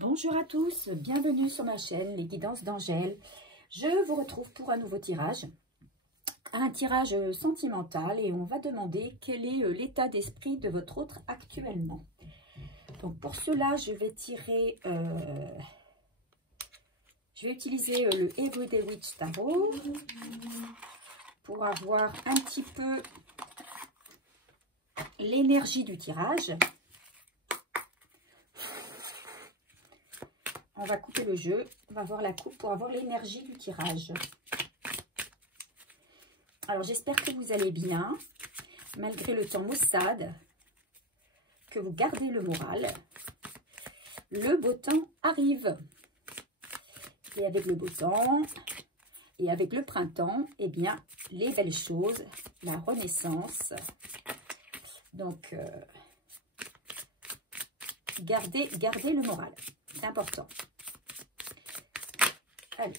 Bonjour à tous, bienvenue sur ma chaîne Les Guidances d'Angèle. Je vous retrouve pour un nouveau tirage, un tirage sentimental, et on va demander quel est l'état d'esprit de votre autre actuellement. Donc pour cela, je vais tirer, je vais utiliser le Everyday Witch Tarot pour avoir un petit peu l'énergie du tirage. On va couper le jeu, on va voir la coupe pour avoir l'énergie du tirage. Alors j'espère que vous allez bien, malgré le temps maussade, que vous gardez le moral. Le beau temps arrive. Et avec le beau temps, et avec le printemps, eh bien, les belles choses, la renaissance. Donc, gardez le moral, c'est important. Allez.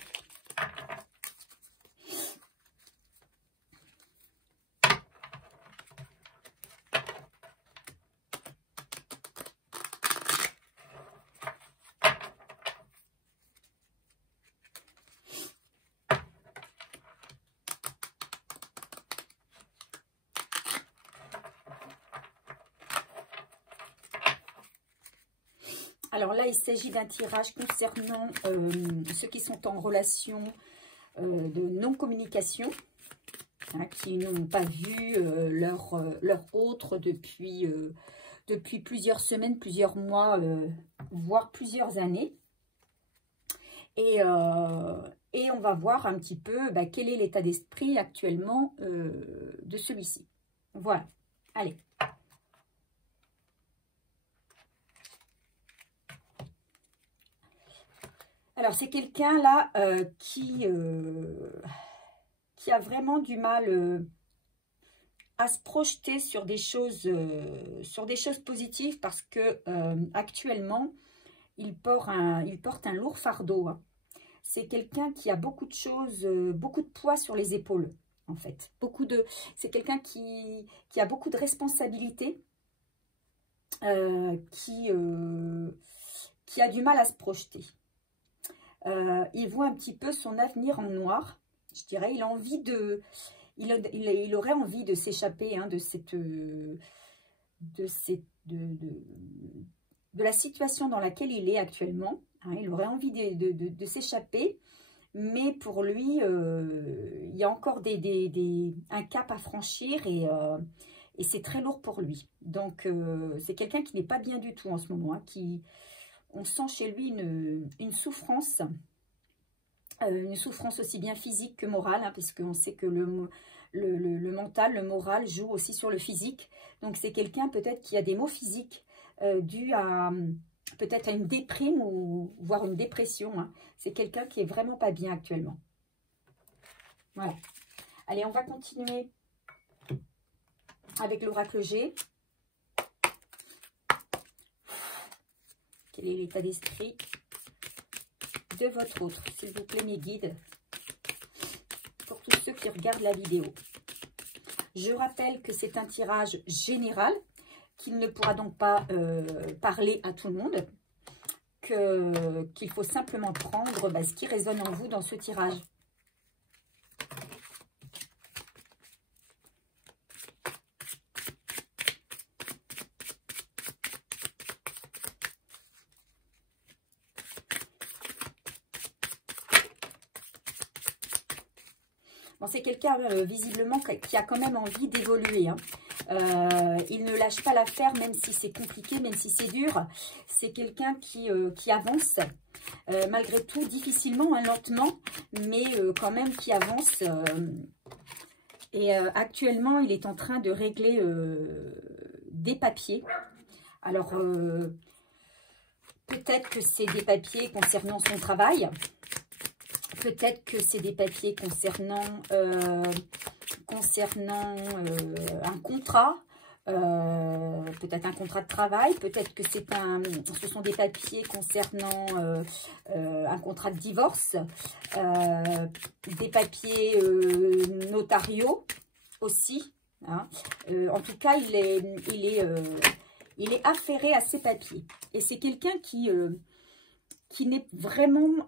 Alors là, il s'agit d'un tirage concernant ceux qui sont en relation de non-communication, hein, qui n'ont pas vu leur autre depuis plusieurs semaines, plusieurs mois, voire plusieurs années. Et on va voir un petit peu quel est l'état d'esprit actuellement de celui-ci. Voilà, allez. Alors, c'est quelqu'un là qui a vraiment du mal à se projeter sur des choses positives, parce que actuellement, il porte un lourd fardeau. Hein. C'est quelqu'un qui a beaucoup de choses, beaucoup de poids sur les épaules, en fait. C'est quelqu'un qui a beaucoup de responsabilités, qui a du mal à se projeter. Il voit un petit peu son avenir en noir, je dirais. Il a envie il aurait envie de s'échapper, hein, de la situation dans laquelle il est actuellement. Hein. Il aurait envie de s'échapper, mais pour lui, il y a encore un cap à franchir, et c'est très lourd pour lui. Donc, c'est quelqu'un qui n'est pas bien du tout en ce moment, hein, on sent chez lui une souffrance aussi bien physique que morale, hein, parce qu'on sait que le mental, le moral joue aussi sur le physique. Donc c'est quelqu'un peut-être qui a des maux physiques dus à peut-être à une déprime ou voire une dépression. Hein. C'est quelqu'un qui est vraiment pas bien actuellement. Voilà. Allez, on va continuer avec l'oracle G. Quel est l'état d'esprit de votre autre, s'il vous plaît, mes guides, pour tous ceux qui regardent la vidéo. Je rappelle que c'est un tirage général, qu'il ne pourra donc pas parler à tout le monde, qu'il faut simplement prendre ce qui résonne en vous dans ce tirage. Bon, c'est quelqu'un visiblement qui a quand même envie d'évoluer. Hein. Il ne lâche pas l'affaire, même si c'est compliqué, même si c'est dur. C'est quelqu'un qui avance, malgré tout, difficilement, hein, lentement, mais quand même qui avance. Et actuellement, il est en train de régler des papiers. Alors, peut-être que c'est des papiers concernant son travail. Peut-être que c'est des papiers concernant un contrat, peut-être un contrat de travail, peut-être que ce sont des papiers concernant un contrat de divorce, des papiers notariaux aussi. Hein. En tout cas, il est affairé à ces papiers. Et c'est quelqu'un qui qui n'est vraiment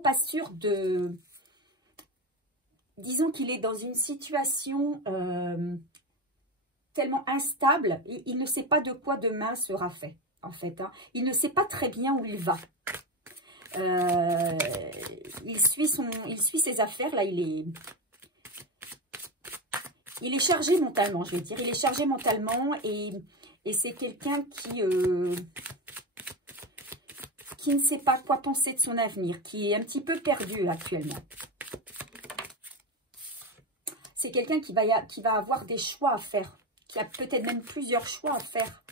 pas sûr de... Disons qu'il est dans une situation tellement instable, il ne sait pas de quoi demain sera fait, en fait. Hein. Il ne sait pas très bien où il va. Il suit ses affaires, là, il est chargé mentalement, je veux dire. Il est chargé mentalement et c'est quelqu'un qui ne sait pas quoi penser de son avenir, qui est un petit peu perdu actuellement. C'est quelqu'un qui va avoir des choix à faire, qui a peut-être même plusieurs choix à faire.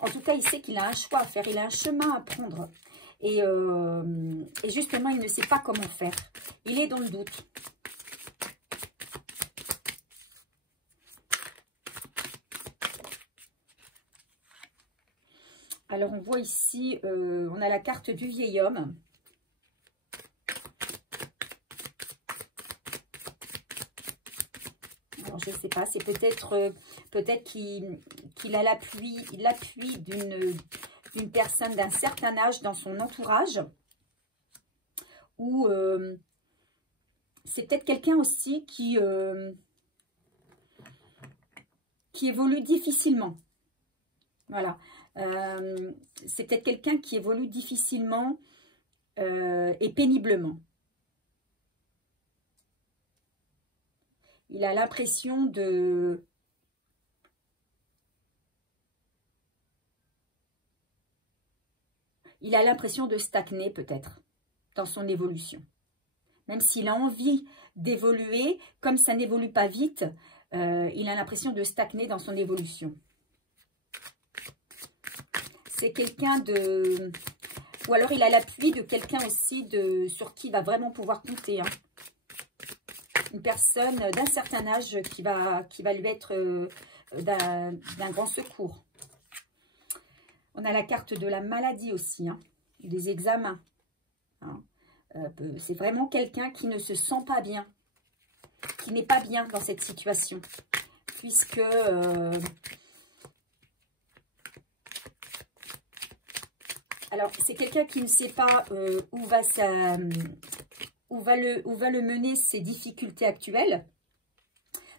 En tout cas, il sait qu'il a un choix à faire, il a un chemin à prendre. Et justement, il ne sait pas comment faire. Il est dans le doute. Alors, on voit ici, on a la carte du vieil homme. Alors, je ne sais pas, c'est peut-être qu'il a l'appui d'une personne d'un certain âge dans son entourage. Ou c'est peut-être quelqu'un aussi qui évolue difficilement. Voilà. C'est peut-être quelqu'un qui évolue difficilement et péniblement. Il a l'impression de... Il a l'impression de stagner peut-être dans son évolution. Même s'il a envie d'évoluer, comme ça n'évolue pas vite, il a l'impression de stagner dans son évolution. C'est quelqu'un de... Ou alors il a l'appui de quelqu'un aussi sur qui il va vraiment pouvoir compter. Hein. Une personne d'un certain âge qui va lui être d'un grand secours. On a la carte de la maladie aussi, hein, des examens. Hein. C'est vraiment quelqu'un qui ne se sent pas bien, qui n'est pas bien dans cette situation, puisque... alors, c'est quelqu'un qui ne sait pas où va le mener ses difficultés actuelles.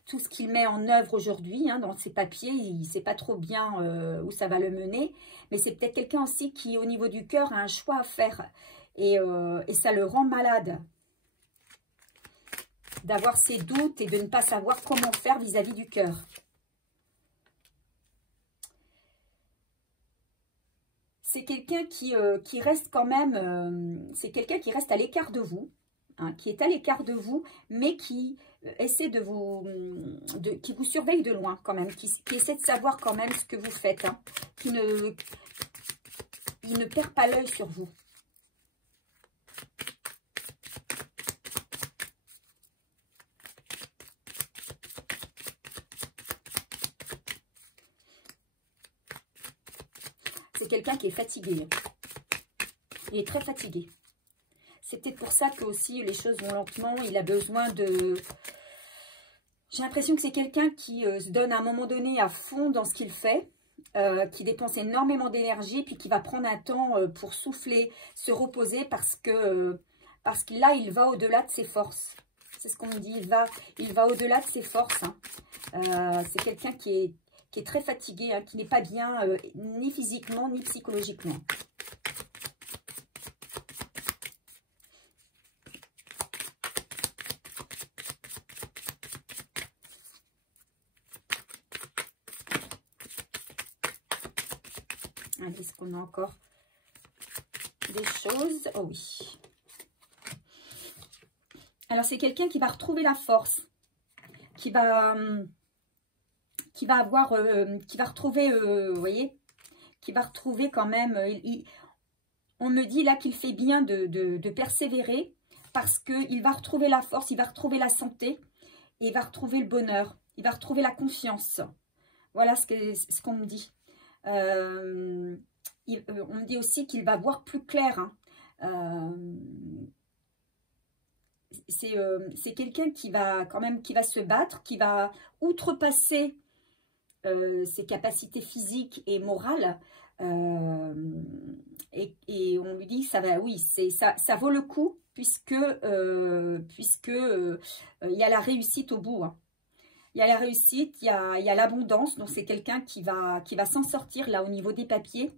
Tout ce qu'il met en œuvre aujourd'hui, hein, dans ses papiers, il ne sait pas trop bien où ça va le mener. Mais c'est peut-être quelqu'un aussi qui, au niveau du cœur, a un choix à faire. Et ça le rend malade. D'avoir ses doutes et de ne pas savoir comment faire vis-à-vis du cœur. C'est quelqu'un qui reste quand même, c'est quelqu'un qui reste à l'écart de vous, hein, qui est à l'écart de vous, mais qui essaie qui vous surveille de loin quand même, qui essaie de savoir quand même ce que vous faites, hein, il ne perd pas l'œil sur vous. C'est quelqu'un qui est fatigué. Il est très fatigué. C'est peut-être pour ça que aussi les choses vont lentement. Il a besoin de... J'ai l'impression que c'est quelqu'un qui se donne à un moment donné à fond dans ce qu'il fait, qui dépense énormément d'énergie, puis qui va prendre un temps pour souffler, se reposer, parce que là, il va au-delà de ses forces. C'est ce qu'on me dit. Il va au-delà de ses forces. Hein. C'est quelqu'un qui est très fatigué, hein, qui n'est pas bien ni physiquement ni psychologiquement. Est-ce qu'on a encore des choses? Oh oui. Alors, c'est quelqu'un qui va retrouver la force, qui va retrouver, vous voyez, qui va retrouver quand même, on me dit là qu'il fait bien de persévérer, parce qu'il va retrouver la force, il va retrouver la santé, et il va retrouver le bonheur, il va retrouver la confiance. Voilà ce qu'on me dit. On me dit aussi qu'il va voir plus clair. Hein. C'est quelqu'un qui va se battre, qui va outrepasser ses capacités physiques et morales ça va, oui, ça vaut le coup puisque il y a la réussite au bout. Hein. Il y a la réussite, il y a l'abondance. Donc, c'est quelqu'un qui va s'en sortir là au niveau des papiers.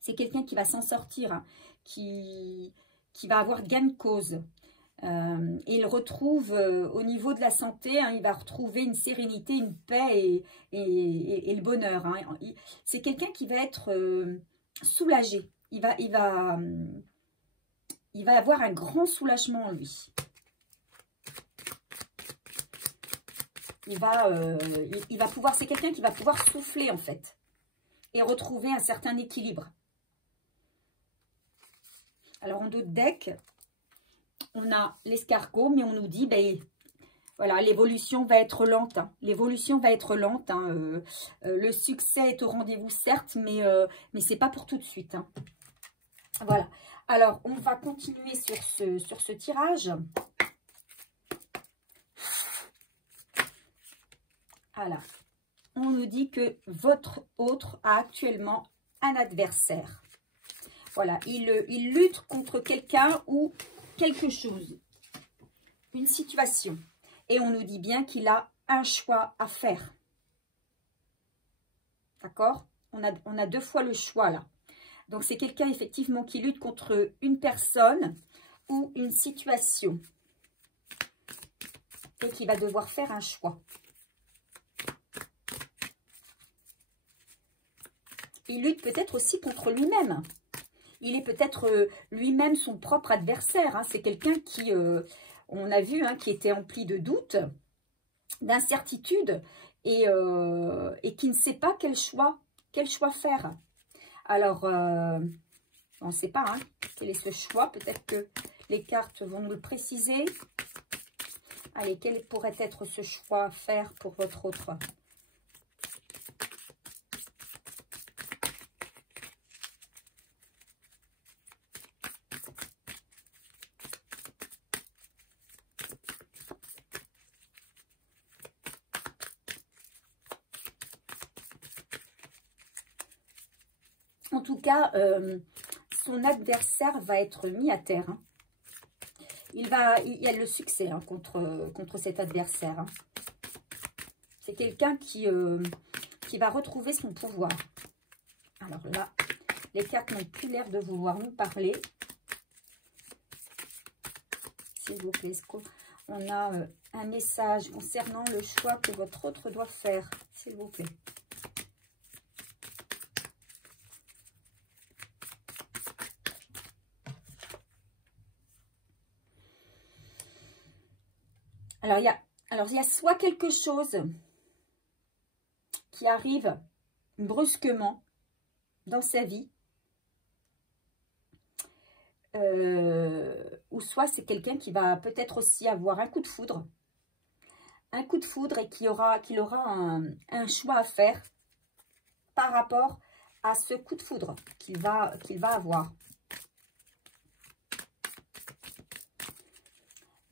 C'est quelqu'un qui va s'en sortir, hein, qui va avoir gain de cause. Il retrouve au niveau de la santé, hein, il va retrouver une sérénité, une paix et le bonheur. Hein. C'est quelqu'un qui va être soulagé. Il va avoir un grand soulagement en lui. Il va pouvoir, c'est quelqu'un qui va pouvoir souffler en fait et retrouver un certain équilibre. Alors en d'autres decks, on a l'escargot, mais on nous dit, ben voilà, l'évolution va être lente. Hein. L'évolution va être lente. Hein. Le succès est au rendez-vous, certes, mais c'est pas pour tout de suite. Hein. Voilà. Alors, on va continuer sur ce tirage. Voilà. On nous dit que votre autre a actuellement un adversaire. Voilà. Il lutte contre quelqu'un ou quelque chose. Une situation. Et on nous dit bien qu'il a un choix à faire. D'accord? On a deux fois le choix là. Donc, c'est quelqu'un effectivement qui lutte contre une personne ou une situation. Et qui va devoir faire un choix. Il lutte peut-être aussi contre lui-même. Il est peut-être lui-même son propre adversaire. Hein. C'est quelqu'un qui, on a vu, hein, qui était empli de doutes, d'incertitudes et qui ne sait pas quel choix faire. Alors, on ne sait pas hein, quel est ce choix. Peut-être que les cartes vont nous le préciser. Allez, quel pourrait être ce choix à faire pour votre autre ? En tout cas, son adversaire va être mis à terre. Hein. Il y a le succès hein, contre cet adversaire. Hein. C'est quelqu'un qui va retrouver son pouvoir. Alors là, les cartes n'ont plus l'air de vouloir nous parler. S'il vous plaît, on a un message concernant le choix que votre autre doit faire. S'il vous plaît. Alors, il y a soit quelque chose qui arrive brusquement dans sa vie, ou soit c'est quelqu'un qui va peut-être aussi avoir un coup de foudre. Un coup de foudre et qu'il aura un choix à faire par rapport à ce coup de foudre qu'il va avoir.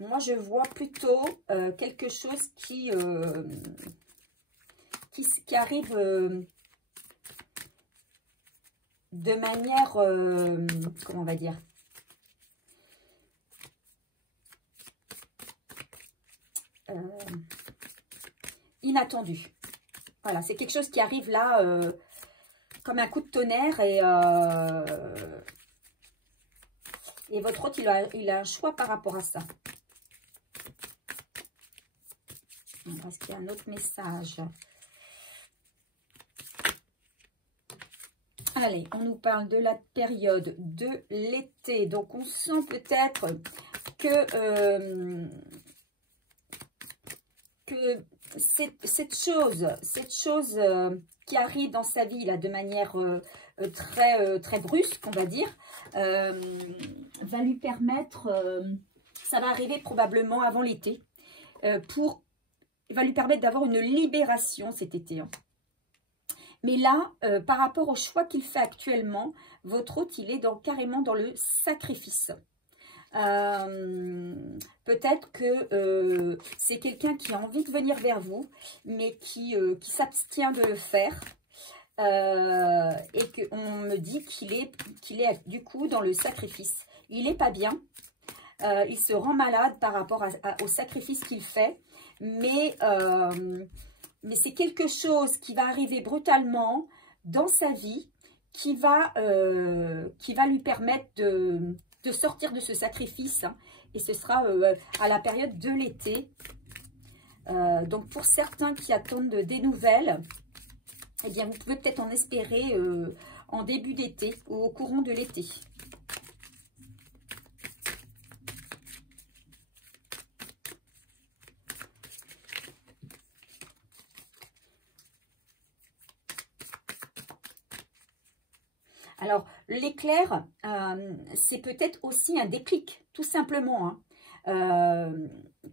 Moi, je vois plutôt quelque chose qui arrive de manière, comment on va dire, inattendue. Voilà, c'est quelque chose qui arrive là comme un coup de tonnerre et votre autre, il a un choix par rapport à ça. Est-ce qu'il y a un autre message? Allez, on nous parle de la période de l'été. Donc, on sent peut-être que cette chose qui arrive dans sa vie là de manière très brusque, on va dire, va lui permettre, ça va arriver probablement avant l'été, va lui permettre d'avoir une libération cet été. Hein. Mais là, par rapport au choix qu'il fait actuellement, votre hôte, il est carrément dans le sacrifice. Peut-être que c'est quelqu'un qui a envie de venir vers vous, mais qui s'abstient de le faire. et qu'on me dit qu'il est du coup dans le sacrifice. Il n'est pas bien. Il se rend malade par rapport au sacrifice qu'il fait. Mais c'est quelque chose qui va arriver brutalement dans sa vie, qui va lui permettre de sortir de ce sacrifice. Hein, et ce sera à la période de l'été. Donc pour certains qui attendent des nouvelles, eh bien vous pouvez peut-être en espérer en début d'été ou au courant de l'été. Alors, l'éclair, c'est peut-être aussi un déclic, tout simplement. Hein.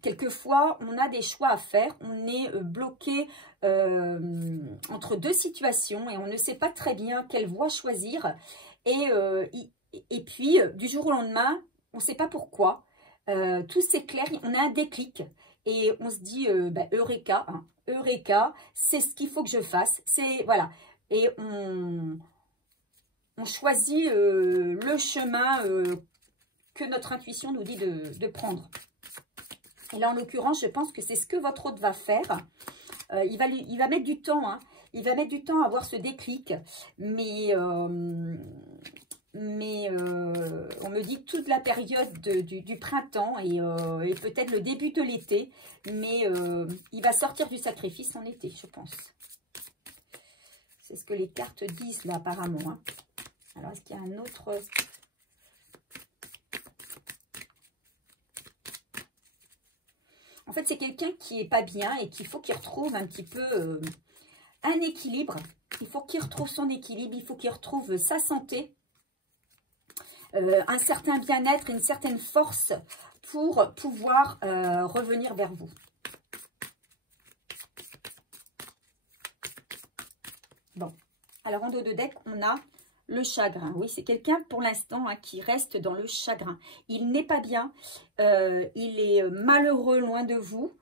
Quelquefois, on a des choix à faire, on est bloqué entre deux situations et on ne sait pas très bien quelle voie choisir. Et puis, du jour au lendemain, on ne sait pas pourquoi. Tout s'éclaire, on a un déclic et on se dit, Eureka, hein, Eureka, c'est ce qu'il faut que je fasse. Voilà. Et on choisit le chemin que notre intuition nous dit de prendre. Et là, en l'occurrence, je pense que c'est ce que votre hôte va faire. Il va mettre du temps, hein. Il va mettre du temps à avoir ce déclic. Mais on me dit toute la période du printemps et peut-être le début de l'été. Mais il va sortir du sacrifice en été, je pense. C'est ce que les cartes disent là, apparemment. Hein. Alors, est-ce qu'il y a un autre... En fait, c'est quelqu'un qui n'est pas bien et qu'il faut qu'il retrouve un petit peu un équilibre. Il faut qu'il retrouve son équilibre, il faut qu'il retrouve sa santé, un certain bien-être, une certaine force pour pouvoir revenir vers vous. Bon, alors en dos de deck, on a le chagrin. Oui, c'est quelqu'un pour l'instant hein, qui reste dans le chagrin. Il n'est pas bien, il est malheureux loin de vous,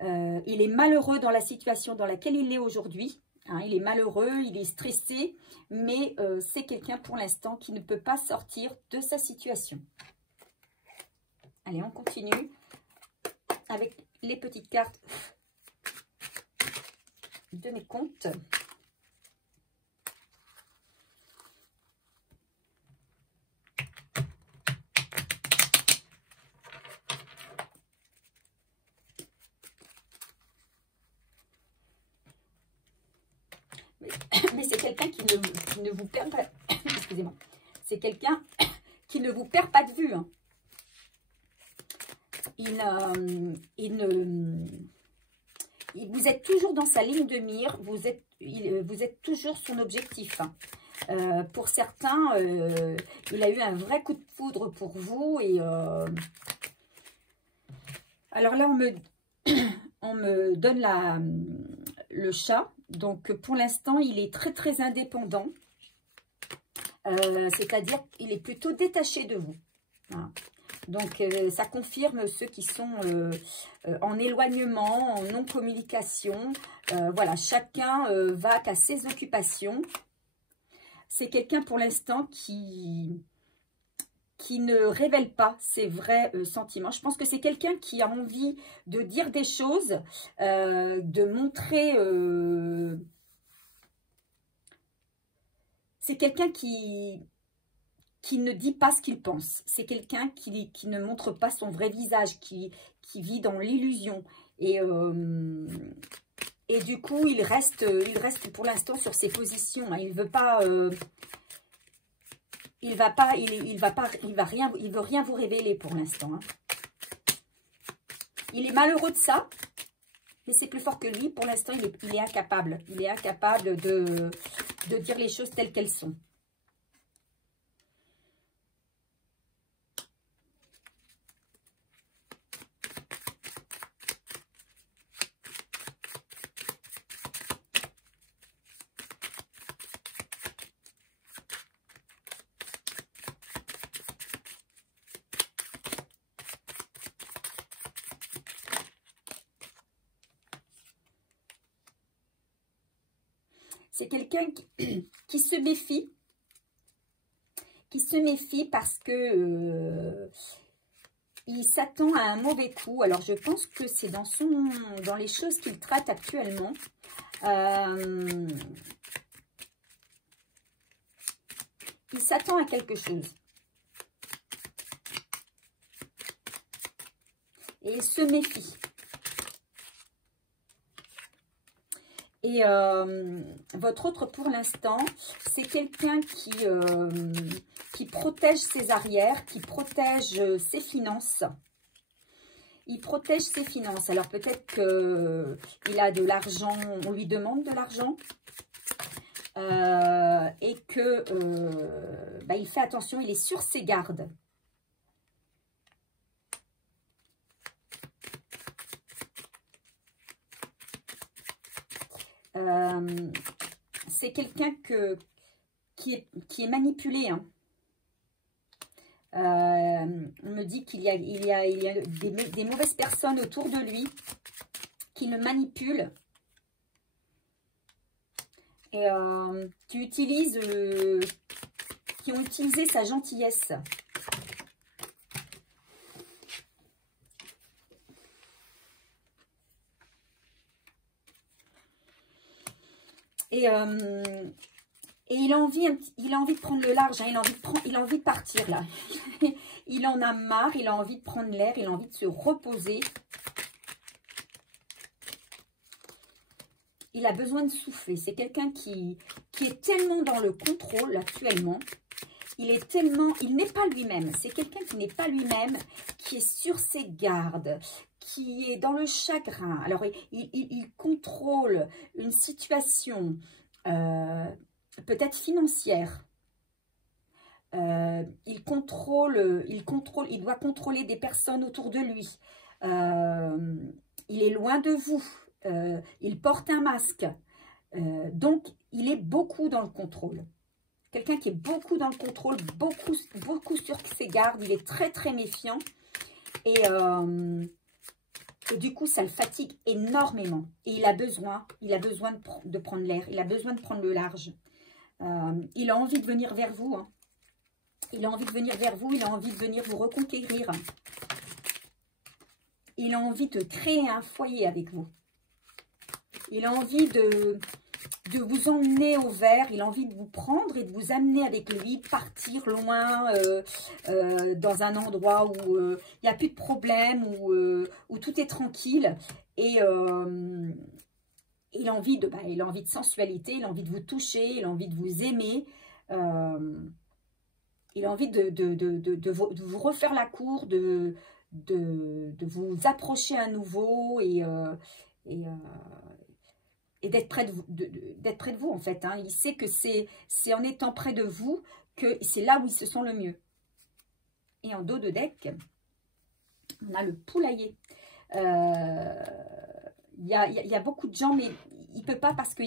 il est malheureux dans la situation dans laquelle il est aujourd'hui. Hein, il est malheureux, il est stressé, mais c'est quelqu'un pour l'instant qui ne peut pas sortir de sa situation. Allez, on continue avec les petites cartes de mes comptes. Mais c'est quelqu'un qui ne vous perd pas. Excusez-moi. C'est quelqu'un qui ne vous perd pas de vue. Hein. Vous êtes toujours dans sa ligne de mire. Vous êtes toujours son objectif. Hein. Pour certains, il a eu un vrai coup de foudre pour vous. Et alors là, on me donne le chat. Donc, pour l'instant, il est très, très indépendant. C'est-à-dire qu'il est plutôt détaché de vous. Voilà. Donc, ça confirme ceux qui sont en éloignement, en non-communication. Voilà, chacun va à ses occupations. C'est quelqu'un, pour l'instant, qui ne révèle pas ses vrais sentiments. Je pense que c'est quelqu'un qui a envie de dire des choses, de montrer... c'est quelqu'un qui ne dit pas ce qu'il pense. C'est quelqu'un qui ne montre pas son vrai visage, qui vit dans l'illusion. Et du coup, il reste pour l'instant sur ses positions. Hein. Il veut pas... il veut rien vous révéler pour l'instant. Hein. Il est malheureux de ça, mais c'est plus fort que lui. Pour l'instant, il est incapable. Il est incapable de dire les choses telles qu'elles sont. C'est quelqu'un qui se méfie. Qui se méfie parce que il s'attend à un mauvais coup. Alors, je pense que c'est dans les choses qu'il traite actuellement. Il s'attend à quelque chose. Et il se méfie. Et votre autre, pour l'instant, c'est quelqu'un qui protège ses arrières, qui protège ses finances. Il protège ses finances. Alors, peut-être qu'il a de l'argent, on lui demande de l'argent. Et que il fait attention, il est sur ses gardes. C'est quelqu'un qui est manipulé. Hein. On me dit qu'il y a des mauvaises personnes autour de lui qui le manipulent et qui ont utilisé sa gentillesse. Et il a envie de prendre le large, hein, il a envie de partir là. Il en a marre, il a envie de prendre l'air, il a envie de se reposer. Il a besoin de souffler. C'est quelqu'un qui est tellement dans le contrôle actuellement. Il n'est pas lui-même. C'est quelqu'un qui n'est pas lui-même, qui est sur ses gardes, qui est dans le chagrin. Alors, il contrôle une situation peut-être financière. Il doit contrôler des personnes autour de lui. Il est loin de vous. Il porte un masque. Donc, il est beaucoup dans le contrôle. Quelqu'un qui est beaucoup dans le contrôle, beaucoup sur ses gardes. Il est très, très méfiant. Et du coup, ça le fatigue énormément. Et il a besoin de prendre l'air. Il a besoin de prendre le large. Il a envie de venir vers vous. Hein. Il a envie de venir vers vous. Il a envie de venir vous reconquérir. Il a envie de créer un foyer avec vous. Il a envie de vous emmener au vert. Il a envie de vous prendre et de vous amener avec lui, partir loin dans un endroit où il n'y a plus de problème, où tout est tranquille. Et il a envie de sensualité, il a envie de vous toucher, il a envie de vous aimer. Il a envie de vous refaire la cour, de vous approcher à nouveau et d'être près de vous en fait. Hein. Il sait que c'est en étant près de vous que c'est là où il se sent le mieux. Et en dos de deck, on a le poulailler. Il y a beaucoup de gens, mais il ne peut pas parce que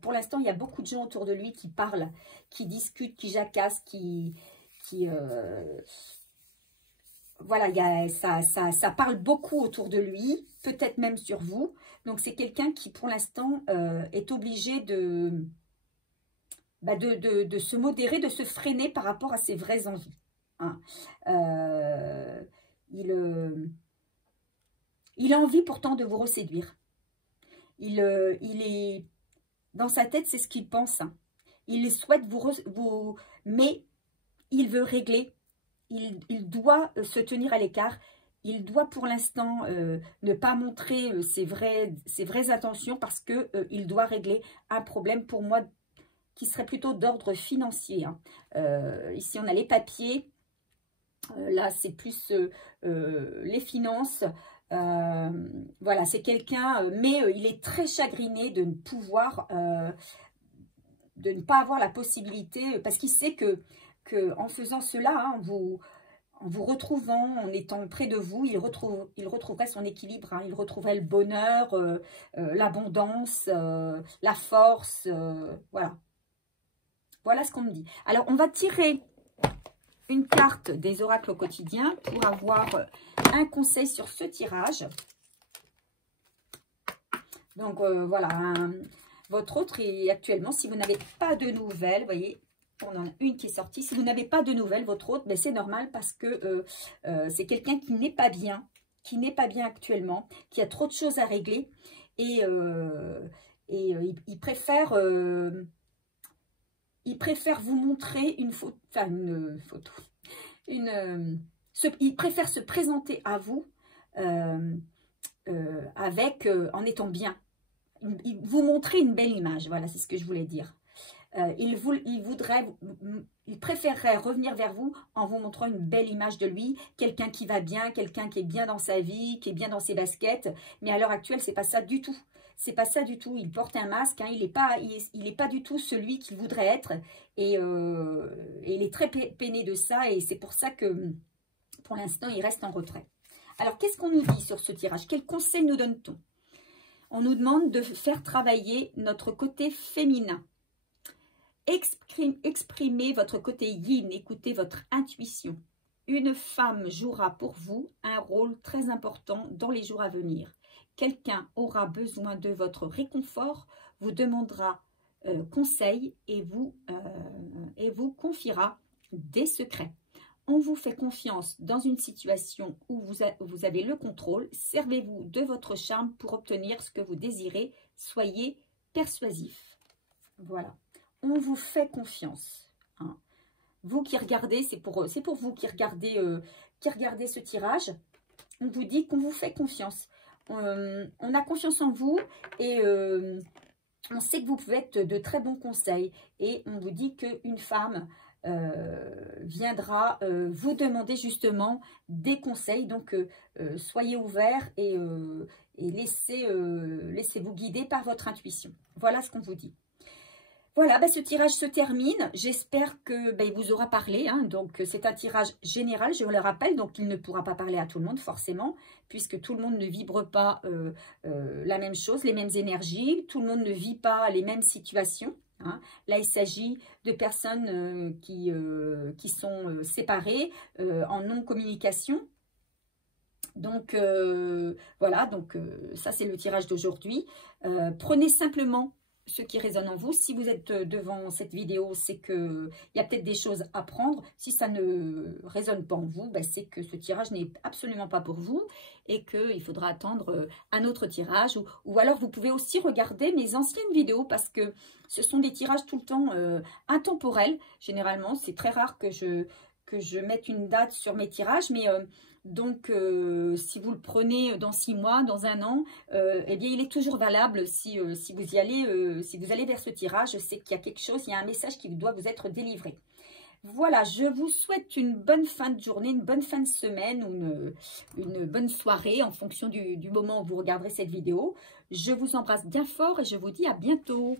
pour l'instant, il y a beaucoup de gens autour de lui qui parlent, qui discutent, qui jacassent, voilà, ça parle beaucoup autour de lui, peut-être même sur vous. Donc, c'est quelqu'un qui, pour l'instant, est obligé de se modérer, de se freiner par rapport à ses vraies envies. Hein. Il a envie pourtant de vous reséduire. Il est dans sa tête, c'est ce qu'il pense. Hein. Il souhaite vous... Mais il veut régler. Il doit se tenir à l'écart. Il doit pour l'instant ne pas montrer ses vraies intentions parce qu'il doit régler un problème pour moi qui serait plutôt d'ordre financier. Hein. Ici, on a les papiers. Là, c'est plus les finances. Voilà, c'est quelqu'un, mais il est très chagriné de ne pas avoir la possibilité, parce qu'il sait que en faisant cela, hein, en vous retrouvant, en étant près de vous, il retrouverait son équilibre, hein, il retrouverait le bonheur, l'abondance, la force, voilà. Voilà ce qu'on me dit. Alors, on va tirer une carte des oracles au quotidien pour avoir un conseil sur ce tirage. Donc, voilà, Votre autre est actuellement, si vous n'avez pas de nouvelles, vous voyez, on en a une qui est sortie. Si vous n'avez pas de nouvelles, votre autre, ben c'est normal parce que c'est quelqu'un qui n'est pas bien actuellement, qui a trop de choses à régler et il préfère vous montrer une photo, il préfère se présenter à vous en étant bien. Il vous montrer une belle image, voilà, c'est ce que je voulais dire. Il préférerait revenir vers vous en vous montrant une belle image de lui, quelqu'un qui va bien, quelqu'un qui est bien dans sa vie, qui est bien dans ses baskets. Mais à l'heure actuelle, c'est pas ça du tout. C'est pas ça du tout. Il porte un masque, hein, il n'est pas du tout celui qu'il voudrait être. Et il est très peiné de ça. Et c'est pour ça que, pour l'instant, il reste en retrait. Alors, qu'est-ce qu'on nous dit sur ce tirage? Quel conseil nous donne-t-on? On nous demande de faire travailler notre côté féminin. Exprimez votre côté yin, écoutez votre intuition. Une femme jouera pour vous un rôle très important dans les jours à venir. Quelqu'un aura besoin de votre réconfort, vous demandera conseil et vous confiera des secrets. On vous fait confiance dans une situation où vous avez le contrôle. Servez-vous de votre charme pour obtenir ce que vous désirez. Soyez persuasif. Voilà. On vous fait confiance. Hein. Vous qui regardez, c'est pour vous qui regardez ce tirage. On vous dit qu'on vous fait confiance. On a confiance en vous et on sait que vous pouvez être de très bons conseils. Et on vous dit qu'une femme viendra vous demander justement des conseils. Donc, soyez ouverts et laissez-vous guider par votre intuition. Voilà ce qu'on vous dit. Voilà, ce tirage se termine. J'espère que il vous aura parlé. Hein. Donc, c'est un tirage général, je vous le rappelle. Donc, il ne pourra pas parler à tout le monde, forcément, puisque tout le monde ne vibre pas la même chose, les mêmes énergies. Tout le monde ne vit pas les mêmes situations. Hein. Là, il s'agit de personnes qui sont séparées en non-communication. Donc, voilà. Donc, ça, c'est le tirage d'aujourd'hui. Prenez simplement ce qui résonne en vous. Si vous êtes devant cette vidéo, c'est qu'il y a peut-être des choses à prendre. Si ça ne résonne pas en vous, c'est que ce tirage n'est absolument pas pour vous et qu'il faudra attendre un autre tirage. Ou alors, vous pouvez aussi regarder mes anciennes vidéos parce que ce sont des tirages tout le temps intemporels. Généralement, c'est très rare que je mette une date sur mes tirages, mais donc si vous le prenez dans 6 mois, dans 1 an, eh bien il est toujours valable si vous y allez, si vous allez vers ce tirage, c'est qu'il y a quelque chose, il y a un message qui doit vous être délivré. Voilà, je vous souhaite une bonne fin de journée, une bonne fin de semaine ou une bonne soirée en fonction du moment où vous regarderez cette vidéo. Je vous embrasse bien fort et je vous dis à bientôt.